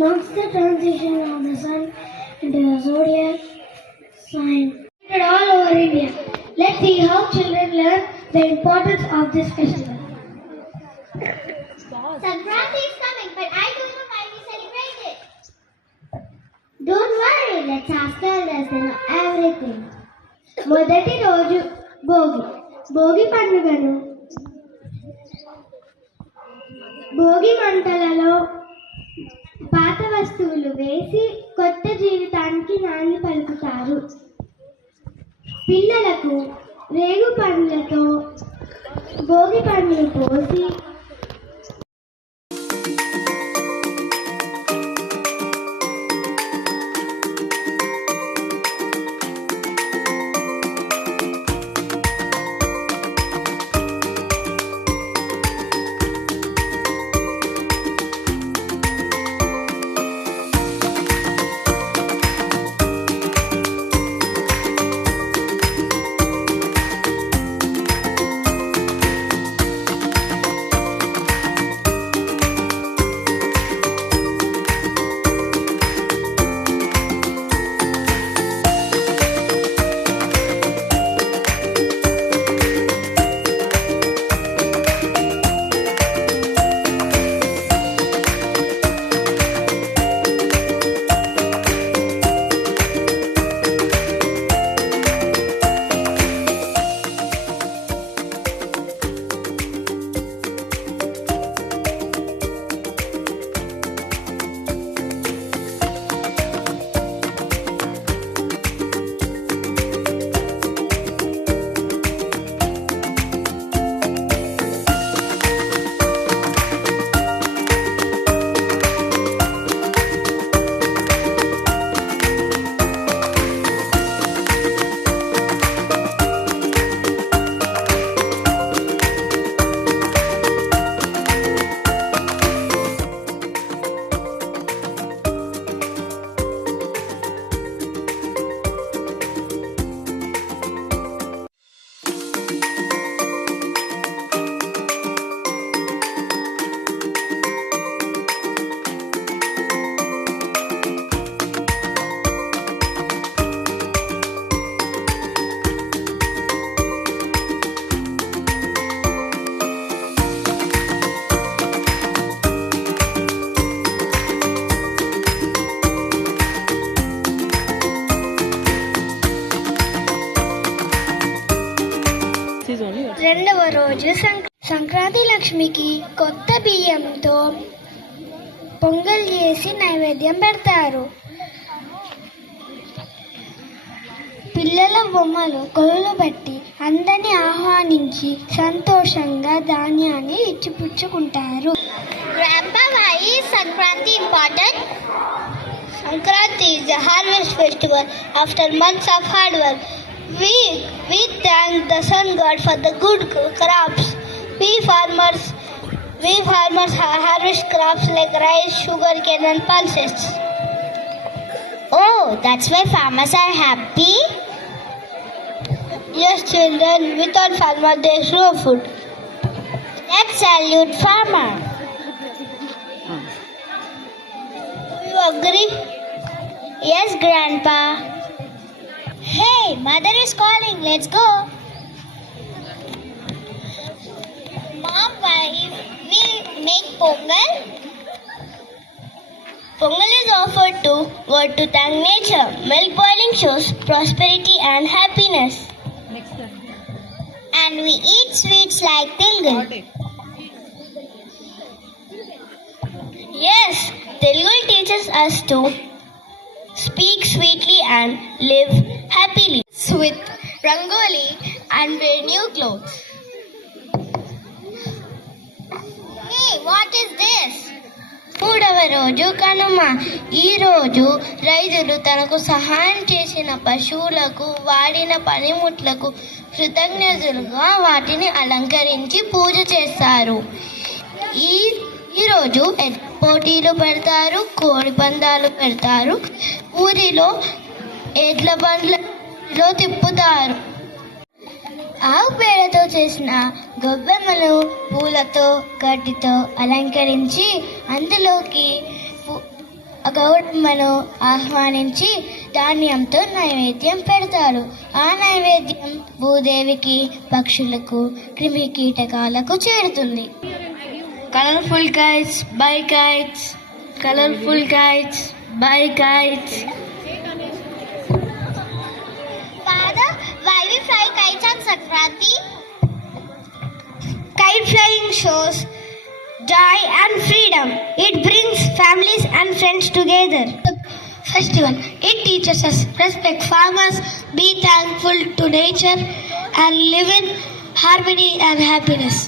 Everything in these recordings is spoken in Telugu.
Marks the transition of the sun into the zodiac sign all over India. Let's see how children learn the importance of this festival. Sankranti is coming, but I don't know why we celebrate it. Don't worry, let's ask elders, they know everything. మొదటి రోజు భోగి పండుగను భోగి మంటలలో పాత వస్తువులు వేసి కొత్త జీవితానికి నాంది పలుకుతారు. పిల్లలకు రేగు పండ్లతో భోగి పండ్లు పోసి రెండవ రోజు సంక్రాంతి లక్ష్మికి కొత్త బియ్యంతో పొంగల్ చేసి నైవేద్యం పెడతారు. పిల్లల బొమ్మలు కొలులు పెట్టి అందరినీ ఆహ్వానించి సంతోషంగా ధాన్యాన్ని ఇచ్చిపుచ్చుకుంటారు. Grandpa, why is Sankranti important? Sankranti is a harvest festival. After months of hard work, we thank the sun god for the good crops. We farmers harvest crops like rice, sugarcane and pulses. Oh, that's why farmers are happy? Yes, children, without farmer there is no food. Let's salute farmer. We agree? Yes, Grandpa. Hey, mother is calling. Let's go. Mom, why we make pongal? Pongal is offered to God to thank nature. Milk boiling shows prosperity and happiness. And we eat sweets like tilgal. Yes, Telugu teaches us to speak sweetly and live happily. With rangoli and wear new clothes. Hey, what is this? మూడవ రోజు కనుమ. ఈ రోజు రైతులు తనకు సహాయం చేసిన పశువులకు వాడిన పనిముట్లకు కృతజ్ఞతలుగా వాటిని అలంకరించి పూజ చేస్తారు. ఈ రోజు పోటీలు పెడతారు, కోడి పందాలు పెడతారు, ఊరిలో ఎడ్ల బండ్లలో తిప్పుతారు. ఆవు పేడతో చేసిన గొబ్బెమ్మలు పూలతో గడ్డితో అలంకరించి అందులోకి గౌరమ్మను ఆహ్వానించి ధాన్యంతో నైవేద్యం పెడతారు. ఆ నైవేద్యం భూదేవికి, పక్షులకు, క్రిమి కీటకాలకు చేరుతుంది. Colourful kites, buy kites. Colorful kites, buy kites. Father, why we fly kites on Sankranti? Kite flying shows joy and freedom. It brings families and friends together. Festival. It teaches us respect farmers, be thankful to nature, and live in harmony and happiness.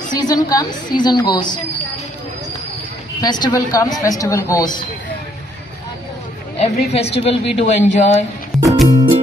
Season comes, season goes. Festival comes, festival goes. Every festival we do enjoy.